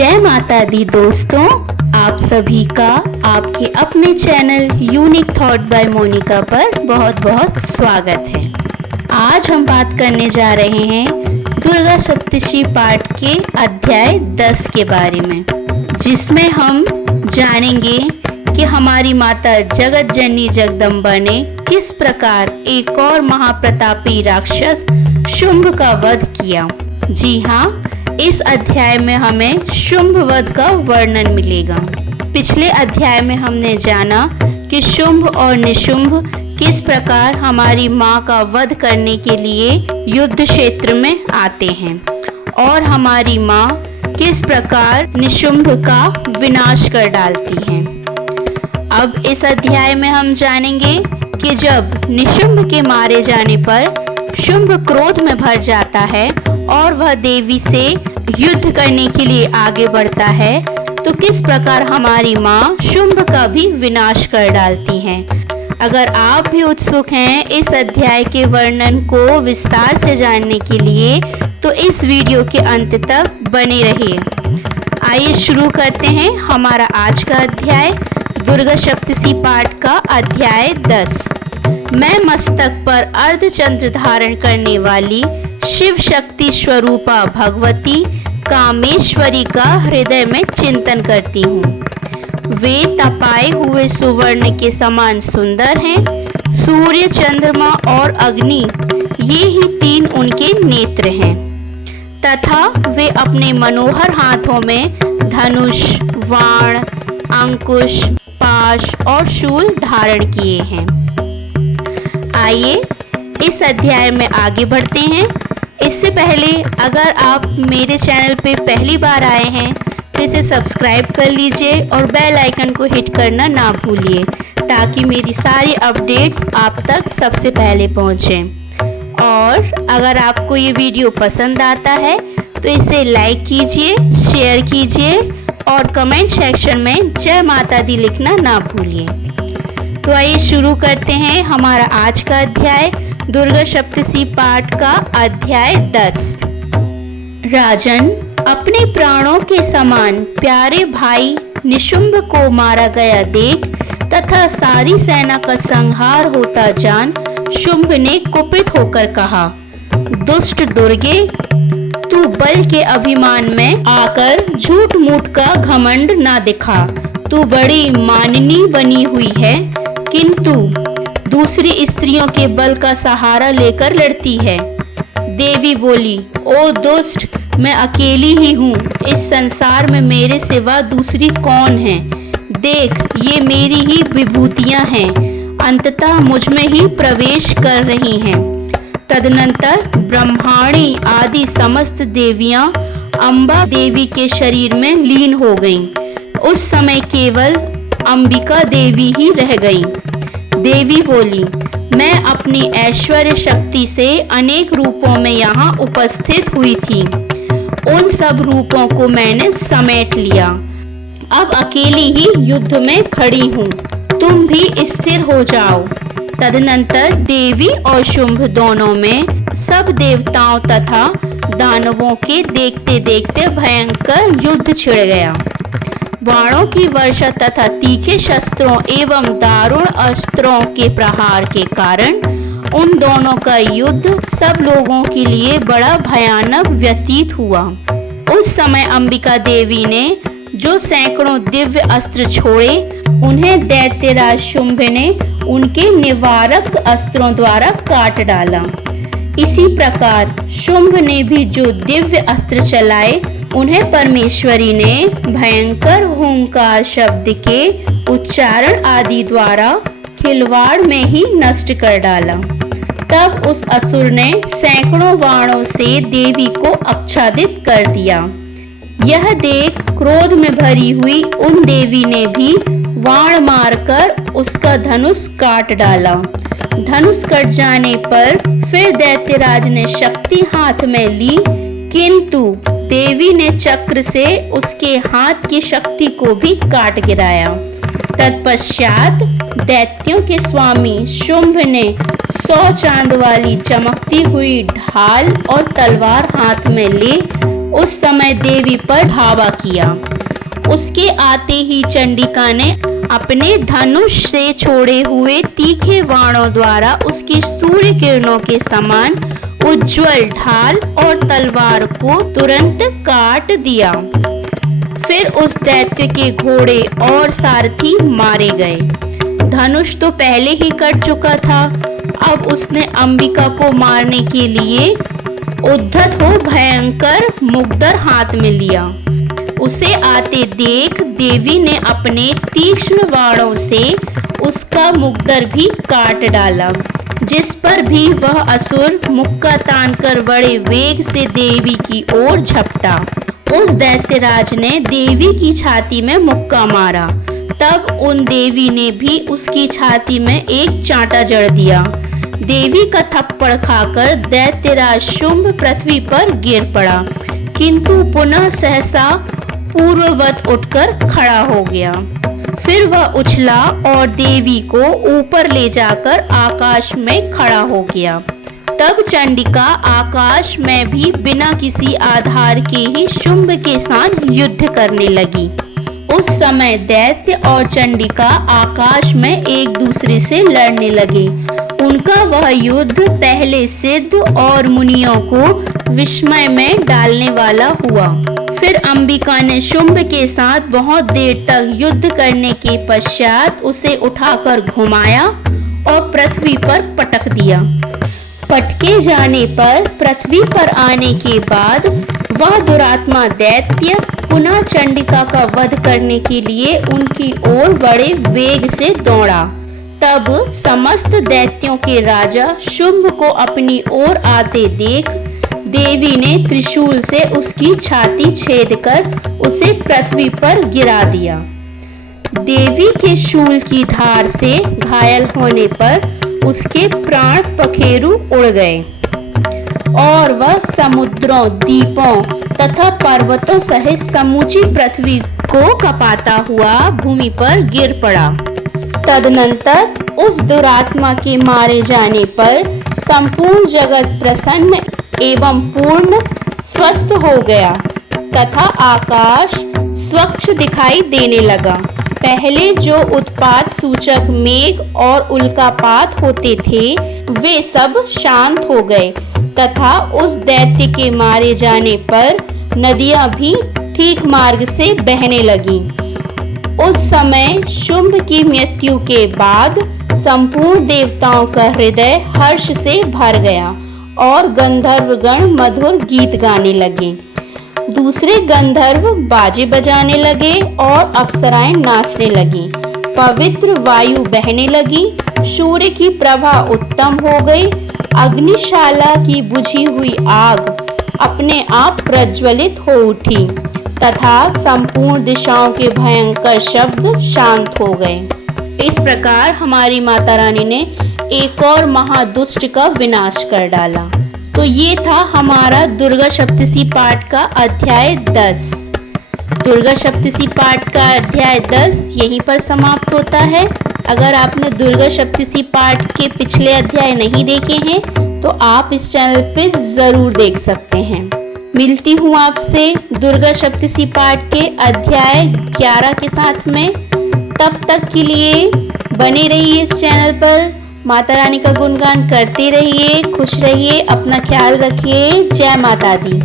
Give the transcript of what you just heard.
जय माता दी दोस्तों, आप सभी का आपके अपने channel unique thought by Monika पर बहुत बहुत स्वागत है। आज हम बात करने जा रहे हैं दुर्गा सप्तशती पाठ के अध्याय 10 के बारे में, जिसमें हम जानेंगे कि हमारी माता जगत जननी जगदम्बा ने किस प्रकार एक और महाप्रतापी राक्षस शुंभ का वध किया। जी हाँ, इस अध्याय में हमें शुंभ वध का वर्णन मिलेगा। पिछले अध्याय में हमने जाना कि शुंभ और निशुंभ किस प्रकार हमारी माँ का वध करने के लिए युद्ध क्षेत्र में आते हैं और हमारी माँ किस प्रकार निशुंभ का विनाश कर डालती हैं। अब इस अध्याय में हम जानेंगे कि जब निशुंभ के मारे जाने पर शुंभ क्रोध में भर जाता है और वह देवी से युद्ध करने के लिए आगे बढ़ता है, तो किस प्रकार हमारी माँ शुंभ का भी विनाश कर डालती हैं। अगर आप भी उत्सुक हैं इस अध्याय के वर्णन को विस्तार से जानने के लिए, तो इस वीडियो के अंत तक बने रहिए। आइए शुरू करते हैं हमारा आज का अध्याय, दुर्गा सप्तशती पाठ का अध्याय 10। मैं मस्तक पर अर्धचंद्र धारण करने वाली शिव शक्ति स्वरूपा भगवती कामेश्वरी का हृदय में चिंतन करती हूँ। वे तपाए हुए सुवर्ण के समान सुंदर हैं। सूर्य, चंद्रमा और अग्नि, ये ही तीन उनके नेत्र हैं तथा वे अपने मनोहर हाथों में धनुष, बाण, अंकुश, पाश और शूल धारण किए हैं। आइए इस अध्याय में आगे बढ़ते हैं। इससे पहले अगर आप मेरे चैनल पे पहली बार आए हैं तो इसे सब्सक्राइब कर लीजिए और बेल आइकन को हिट करना ना भूलिए, ताकि मेरी सारी अपडेट्स आप तक सबसे पहले पहुंचें। और अगर आपको ये वीडियो पसंद आता है तो इसे लाइक कीजिए, शेयर कीजिए और कमेंट सेक्शन में जय माता दी लिखना ना भूलिए। तो आइए शुरू करते हैं हमारा आज का अध्याय, दुर्गा सप्तशती पाठ का अध्याय 10। राजन, अपने प्राणों के समान प्यारे भाई निशुंभ को मारा गया देख तथा सारी सेना का संहार होता जान शुंभ ने कुपित होकर कहा, दुष्ट दुर्गे, तू बल के अभिमान में आकर झूठ मूठ का घमंड ना दिखा। तू बड़ी माननी बनी हुई है, किंतु दूसरी स्त्रियों के बल का सहारा लेकर लड़ती है। देवी बोली, ओ दुष्ट, मैं अकेली ही हूँ। इस संसार में मेरे सिवा दूसरी कौन है? देख, ये मेरी ही विभूतियाँ हैं, अंततः मुझ में ही प्रवेश कर रही हैं। तदनंतर ब्रह्माणी आदि समस्त देवियाँ अम्बा देवी के शरीर में लीन हो गईं। उस समय केवल अंबिका देवी ही रह गईं। देवी बोली, मैं अपनी ऐश्वर्य शक्ति से अनेक रूपों में यहाँ उपस्थित हुई थी। उन सब रूपों को मैंने समेट लिया। अब अकेली ही युद्ध में खड़ी हूँ, तुम भी स्थिर हो जाओ। तदनंतर देवी और शुंभ दोनों में सब देवताओं तथा दानवों के देखते देखते भयंकर युद्ध छिड़ गया। बाणों की वर्षा तथा तीखे शस्त्रों एवं दारुण अस्त्रों के प्रहार के कारण उन दोनों का युद्ध सब लोगों के लिए बड़ा भयानक व्यतीत हुआ। उस समय अंबिका देवी ने जो सैकड़ों दिव्य अस्त्र छोड़े, उन्हें दैत्यराज शुंभ ने उनके निवारक अस्त्रों द्वारा काट डाला। इसी प्रकार शुंभ ने भी जो दिव्य अस्त्र चलाए, उन्हें परमेश्वरी ने भयंकर हुंकार शब्द के उच्चारण आदि द्वारा खिलवाड़ में ही नष्ट कर डाला। तब उस असुर ने सैकड़ों बाणों से देवी को आच्छादित कर दिया। यह देख क्रोध में भरी हुई उन देवी ने भी बाण मारकर उसका धनुष काट डाला। धनुष कट जाने पर फिर दैत्यराज ने शक्ति हाथ में ली, किंतु देवी ने चक्र से उसके हाथ की शक्ति को भी काट गिराया। तत्पश्चात दैत्यों के स्वामी शुंभ ने 100 चांद वाली चमकती हुई ढाल और तलवार हाथ में ले उस समय देवी पर धावा किया। उसके आते ही चंडिका ने अपने धनुष से छोड़े हुए तीखे बाणों द्वारा उसकी सूर्य किरणों के समान उज्जवल ढाल और तलवार को तुरंत काट दिया। फिर उस दैत्य के घोड़े और सारथी मारे गए। धनुष तो पहले ही कट चुका था, अब उसने अंबिका को मारने के लिए उद्धत हो भयंकर मुग्दर हाथ में लिया। उसे आते देख देवी ने अपने तीक्ष्ण बाणों से उसका मुग्दर भी काट डाला, जिस पर भी वह असुर मुक्का तानकर बड़े वेग से देवी की ओर झपटा। उस दैत्यराज ने देवी की छाती में मुक्का मारा। तब उन देवी ने भी उसकी छाती में एक चांटा जड़ दिया। देवी का थप्पड़ खाकर दैत्यराज शुंभ पृथ्वी पर गिर पड़ा, किंतु पुनः सहसा पूर्ववत उठकर खड़ा हो गया। फिर वह उछला और देवी को ऊपर ले जाकर आकाश में खड़ा हो गया। तब चंडिका आकाश में भी बिना किसी आधार के ही शुंभ के साथ युद्ध करने लगी। उस समय दैत्य और चंडिका आकाश में एक दूसरे से लड़ने लगे। उनका वह युद्ध पहले सिद्ध और मुनियों को विस्मय में डालने वाला हुआ। फिर अंबिका ने शुंभ के साथ बहुत देर तक युद्ध करने के पश्चात उसे उठाकर घुमाया और पृथ्वी पर पटक दिया। पटके जाने पर पृथ्वी पर आने के बाद वह दुरात्मा दैत्य पुनः चंडिका का वध करने के लिए उनकी ओर बड़े वेग से दौड़ा। तब समस्त दैत्यों के राजा शुंभ को अपनी ओर आते देख देवी ने त्रिशूल से उसकी छाती छेदकर उसे पृथ्वी पर गिरा दिया। देवी के शूल की धार से घायल होने पर उसके प्राण पखेरु उड़ गए और वह समुद्रों, द्वीपों तथा पर्वतों सहित समूची पृथ्वी को कपाता हुआ भूमि पर गिर पड़ा। तदनंतर उस दुरात्मा के मारे जाने पर संपूर्ण जगत प्रसन्न एवं पूर्ण स्वस्थ हो गया तथा आकाश स्वच्छ दिखाई देने लगा। पहले जो उत्पात सूचक मेघ और उल्कापात होते थे वे सब शांत हो गए तथा उस दैत्य के मारे जाने पर नदियां भी ठीक मार्ग से बहने लगीं। उस समय शुंभ की मृत्यु के बाद संपूर्ण देवताओं का हृदय हर्ष से भर गया और गंधर्वगण मधुर गीत गाने लगे। दूसरे गंधर्व बाजे बजाने लगे और अप्सराएं नाचने लगी। पवित्र वायु बहने लगी। सूर्य की प्रभा उत्तम हो गई। अग्निशाला की बुझी हुई आग अपने आप प्रज्वलित हो उठी तथा संपूर्ण दिशाओं के भयंकर शब्द शांत हो गए। इस प्रकार हमारी माता रानी ने एक और महादुष्ट का विनाश कर डाला। तो ये था हमारा दुर्गा सप्तशी पाठ का अध्याय 10। दुर्गा सप्तशी पाठ का अध्याय 10 यहीं पर समाप्त होता है। अगर आपने दुर्गा सप्तशी पाठ के पिछले अध्याय नहीं देखे हैं तो आप इस चैनल पे ज़रूर देख सकते हैं। मिलती हूँ आपसे दुर्गा सप्तशी पाठ के अध्याय 11 के साथ में। तब तक के लिए बने रहिए इस चैनल पर। माता रानी का गुणगान करते रहिए, खुश रहिए, अपना ख्याल रखिए। जय माता दी।